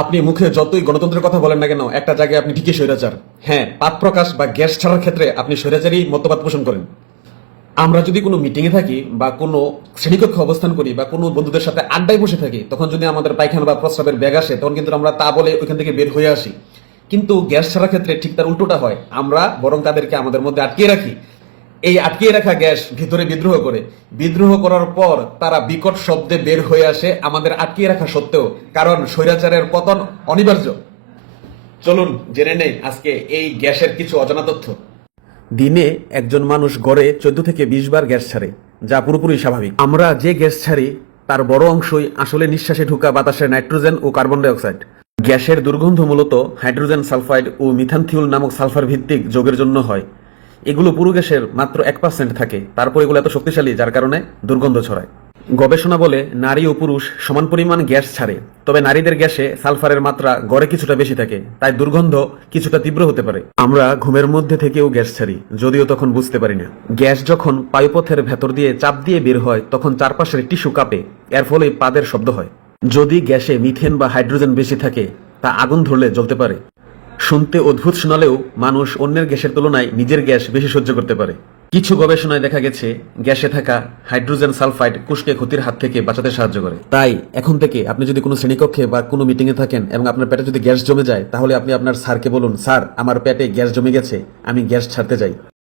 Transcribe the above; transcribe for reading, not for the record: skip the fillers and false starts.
আপনি মুখে যতই গণতন্ত্রের কথা বলেন না কেন, একটা জায়গায় আপনি ঠিকই স্বৈরাচার। হ্যাঁ, পাত প্রকাশ বা গ্যাস ছাড়ার ক্ষেত্রে আপনি স্বৈরাচারই মতবাদ পোষণ করেন। আমরা যদি কোনো মিটিংয়ে থাকি বা কোনো শ্রেণীকক্ষে অবস্থান করি বা কোনো বন্ধুদের সাথে আড্ডায় বসে থাকি, তখন যদি আমাদের পায়খানা বা প্রস্রাবের ব্যাগ আসে, তখন কিন্তু আমরা তা বলে ওইখান থেকে বের হয়ে আসি। কিন্তু গ্যাস ছাড়ার ক্ষেত্রে ঠিক তার উল্টোটা হয়, আমরা বরং তাদেরকে আমাদের মধ্যে আটকিয়ে রাখি। এই আটকিয়ে রাখা গ্যাস ভিতরে বিদ্রোহ করে, বিদ্রোহ করার পর তারা বিকট শব্দে বের হয়ে আসে আমাদের আটকিয়ে রাখা সত্ত্বেও, কারণ স্বৈরাচারের পতন অনিবার্য। চলুন জেনে নেই আজকে এই গ্যাসের কিছু অজানা তথ্য। দিনে একজন মানুষ গড়ে 14 থেকে 20 বার গ্যাস ছাড়ে, যা পুরোপুরি স্বাভাবিক। আমরা যে গ্যাস ছাড়ি তার বড় অংশই আসলে নিঃশ্বাসে ঢোকা বাতাসের নাইট্রোজেন ও কার্বন ডাই অক্সাইড। গ্যাসের দুর্গন্ধ মূলত হাইড্রোজেন সালফাইড ও মিথানথিউল নামক সালফার ভিত্তিক যৌগের জন্য হয়। এগুলো পুরো গ্যাসের মাত্র 1% থাকে, তারপর এগুলো এত শক্তিশালী যার কারণে দুর্গন্ধ ছড়ায়। গবেষণা বলে নারী ও পুরুষ সমান পরিমাণ গ্যাস ছাড়ে, তবে নারীদের গ্যাসে সালফারের মাত্রা গড়ে কিছুটা বেশি থাকে, তাই দুর্গন্ধ কিছুটা তীব্র হতে পারে। আমরা ঘুমের মধ্যে থেকেও গ্যাস ছাড়ি, যদিও তখন বুঝতে পারি না। গ্যাস যখন বায়ুপথের ভেতর দিয়ে চাপ দিয়ে বের হয়, তখন চারপাশের টিস্যু কাঁপে, এর ফলে পাদের শব্দ হয়। যদি গ্যাসে মিথেন বা হাইড্রোজেন বেশি থাকে, তা আগুন ধরলে জ্বলতে পারে। শুনতে অদ্ভুত শোনালেও মানুষ অন্যের গ্যাসের তুলনায় নিজের গ্যাস বেশি সহ্য করতে পারে। কিছু গবেষণায় দেখা গেছে গ্যাসে থাকা হাইড্রোজেন সালফাইড কোষকে ক্ষতির হাত থেকে বাঁচাতে সাহায্য করে। তাই এখন থেকে আপনি যদি কোনো শ্রেণীকক্ষে বা কোনো মিটিং এ থাকেন এবং আপনার পেটে যদি গ্যাস জমে যায়, তাহলে আপনি আপনার স্যারকে বলুন, স্যার আমার পেটে গ্যাস জমে গেছে, আমি গ্যাস ছাড়তে চাই।